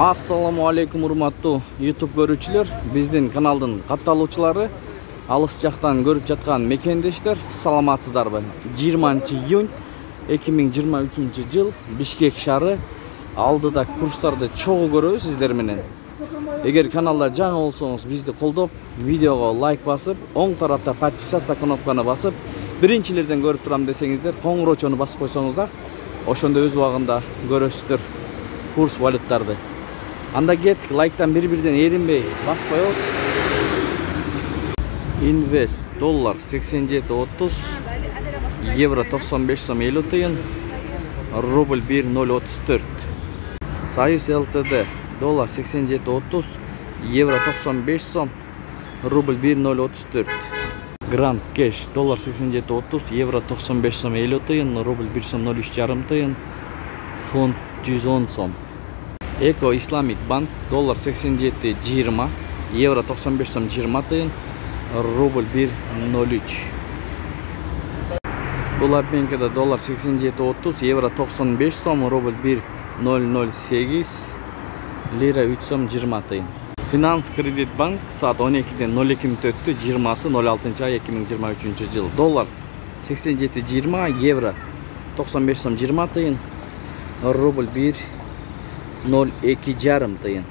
Assalamu alaikum урматтуу YouTube көрүүчүлөр, биздин каналдын катталуучулары, алыс жактан көрүп жаткан мекендештер, саламатсыздарбы? 20 июнь 2023 жыл Бишкек шаары алдыда курстарды чогуу көрөбүз сиздер менен. Эгер каналда жаңы болсоңуз, бизди колдоп, видеого лайк басып, оң тарапта подписаться кнопканы басып, биринчилерден көрүп турам десеңиздер, коңгуроочону басып койсоңуздар, ошондо өз убагында көрөсүздөр курс валюттарды. Анда кеттик, лайктан бир-бирден эринбей басып коебуз. Инвест доллар 87.30, евро 95 сом 50 тыйын, рубль 1.034. Союз ЛТД доллар 87.30, евро 95 сом, рубль 1.034. Гранд кеш доллар 87.30, евро 95 сом 50 тыйын, рубль 1 сом 0,3 тыйын, фунт 110 сом. Эко Исламик банк доллар 87.20, евро 95 сом 20 тыйын, рубль 1.03. Бул обменкада доллар 87.30, евро 95 сом, рубль 1.008, лира 3 сом 20 тыйын. Финанс кредит банк саат 12-ден 02 өттү, 20-06 ай 2023 жыл. Доллар 87.20, евро 95 сом 20 тыйын, рубль 1.02 тыйын.